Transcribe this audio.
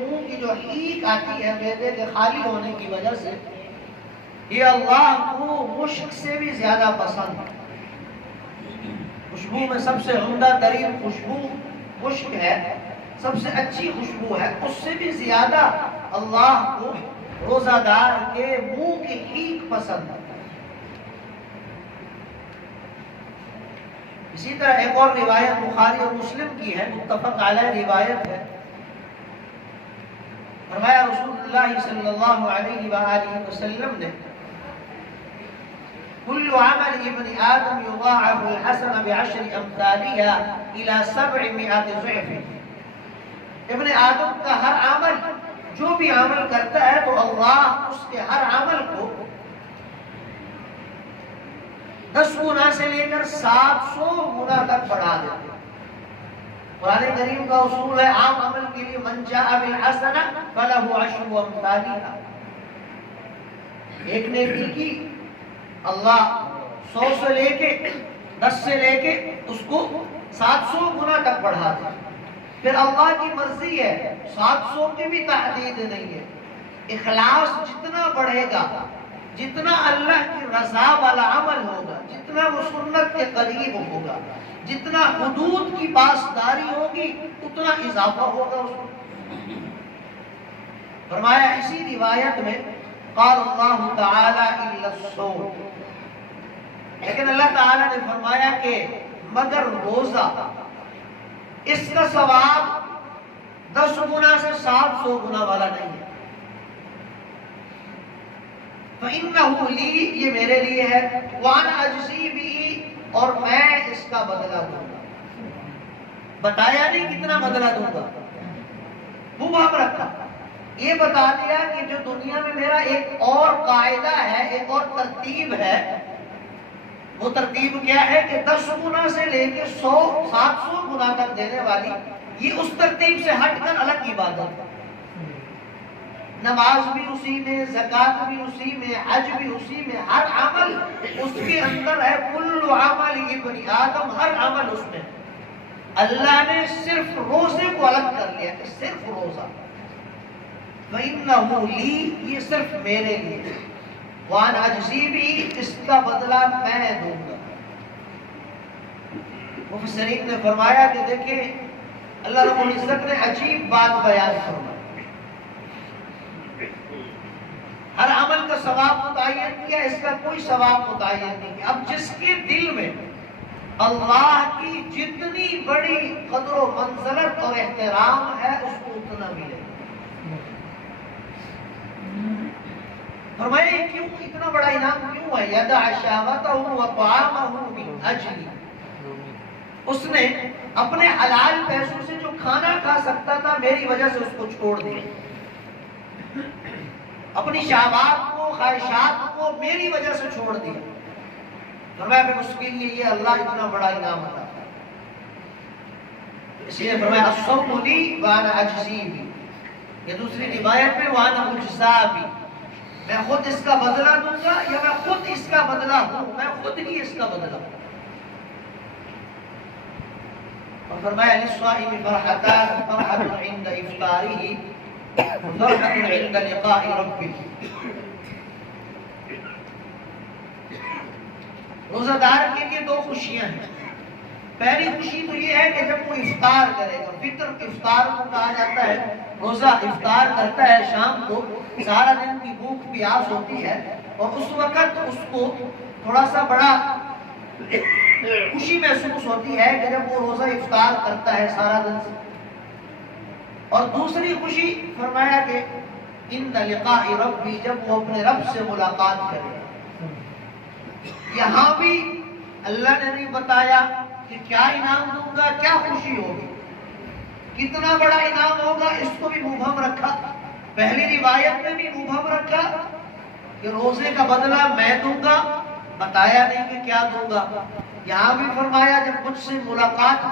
منہ کی جو حیک آتی ہے معدے کے خالی ہونے کی وجہ سے، یہ اللہ کو مشک سے بھی زیادہ پسند ہے۔ خوشبو میں سب سے عمدہ ترین خوشبو مشک ہے، سب سے اچھی خوشبو ہے، اس سے بھی زیادہ اللہ کو روزہ دار کے منہ کی حیک پسند ہے۔ اسی طرح ایک اور روایت بخاری اور مسلم کی ہے، متفق علیہ روایت ہے، فرمایا رسول اللہ صلی اللہ علیہ وآلہ وسلم نے، كل عمل ابن آدم يضاعف الحسنة بعشر أمثالها إلى 700 ضعف۔ ابن آدم کا ہر عمل جو بھی عمل کرتا ہے تو اللہ اس کے ہر عمل کو 10 گنا سے لے کر 700 گنا تک بڑھا دیتے ہیں۔ قرآن کریم کا اصول ہے عام عمل کے لیے من جاء بالحسنہ فلہ عشر امثالها، ایک نیکی کی اللہ 100 سے لے کے 10 سے لے کے اس کو 700 گنا تک بڑھا دے۔ پھر اللہ کی مرضی ہے، 700 کی بھی تحدید نہیں ہے، اخلاص جتنا بڑھے گا، جتنا اللہ کی رضا والا عمل ہوگا، جتنا وہ سنت کے قریب ہوگا، جتنا حدود کی پاسداری ہوگی، اتنا اضافہ ہوگا اس میں۔ فرمایا اسی روایت میں قال اللہ تعالی الا الصوم، لیکن اللہ تعالی نے فرمایا کہ مگر روزہ، اس کا ثواب 10 گنا سے 700 گنا والا نہیں ہے۔ فَإِنَّهُ لِي، یہ میرے لیے ہے، وَأَنَا أَجْزِي بِهِ، اور میں اس کا بدلہ دوں گا۔ بتایا نہیں کتنا بدلہ دوں گا، مبہم رکھا، یہ بتا دیا کہ جو دنیا میں میرا ایک اور قاعدہ ہے، ایک اور ترتیب ہے، وہ ترتیب کیا ہے کہ 10 گنا سے لے کے 700 گنا تک دینے والی، یہ اس ترتیب سے ہٹ کر الگ عبادت ہے۔ نماز بھی اسی میں، زکوٰۃ بھی اسی میں، حج بھی اسی میں، ہر عمل اس کے اندر ہے، کل عمل ابن آدم، ہر عمل اس میں۔ اللہ نے صرف روزے کو الگ کر لیا کہ صرف روزہ، فَإِنَّهُ لِي، یہ صرف میرے لیے، وَأَنَا أَجْزِي بِهِ، اس کا بدلہ میں دوں گا۔ مفسرین نے فرمایا کہ دیکھیں اللہ رب العزت نے عجیب بات بیان فرمائی، ہر عمل کا ثواب متعین کیا، اس کا کوئی ثواب متعین نہیں کیا۔ اب جس کے دل میں اللہ کی جتنی بڑی قدر و منزلت اور احترام ہے، اس کو اتنا ملے۔ فرمایا یہ کیوں، اتنا بڑا انعام کیوں ہے؟ یدع شہوتہ وطعامہ من اجلی، اس نے اپنے حلال پیسوں سے جو کھانا کھا سکتا تھا میری وجہ سے اس کو چھوڑ دیا، اپنی شہوات کو، خواہشات کو میری وجہ سے چھوڑ دیا۔ فرمایا پھر اس کے لیے یہ اللہ اتنا بڑا انعام عطا کرتا۔ اس لیے فرمایا الصوم لی وانا اجزی بی، یہ دوسری روایت میں وانا اجزا بی، میں خود اس کا بدلہ دوں گا، یا میں خود اس کا بدلہ ہوں، میں خود ہی اس کا بدلہ ہوں۔ اور فرمایا للصائم فرحتان، فرحۃ عند افطارہ، فرحۃ عند لقاء ربہ۔ روزہ دار کے لیے 2 خوشیاں ہیں۔ پہلی خوشی تو یہ ہے کہ جب وہ افطار کرے گا، فطر افطار کو کہا جاتا ہے، روزہ افطار کرتا ہے شام کو، سارا دن کی بھوک پیاس ہوتی ہے، اور اس وقت اس کو تھوڑا سا بڑا خوشی محسوس ہوتی ہے کہ جب وہ روزہ افطار کرتا ہے سارا دن سے۔ اور دوسری خوشی فرمایا کہ عند لقاء ربی، جب وہ اپنے رب سے ملاقات کرے۔ یہاں بھی اللہ نے نہیں بتایا کہ کیا انعام دوں گا، کیا خوشی ہوگی، کتنا بڑا انعام ہوگا، اس کو بھی مبہم رکھا۔ پہلی روایت میں بھی مبہم رکھا کہ روزے کا بدلہ میں دوں گا، بتایا نہیں کہ کیا دوں گا۔ یہاں بھی فرمایا جب مجھ سے ملاقات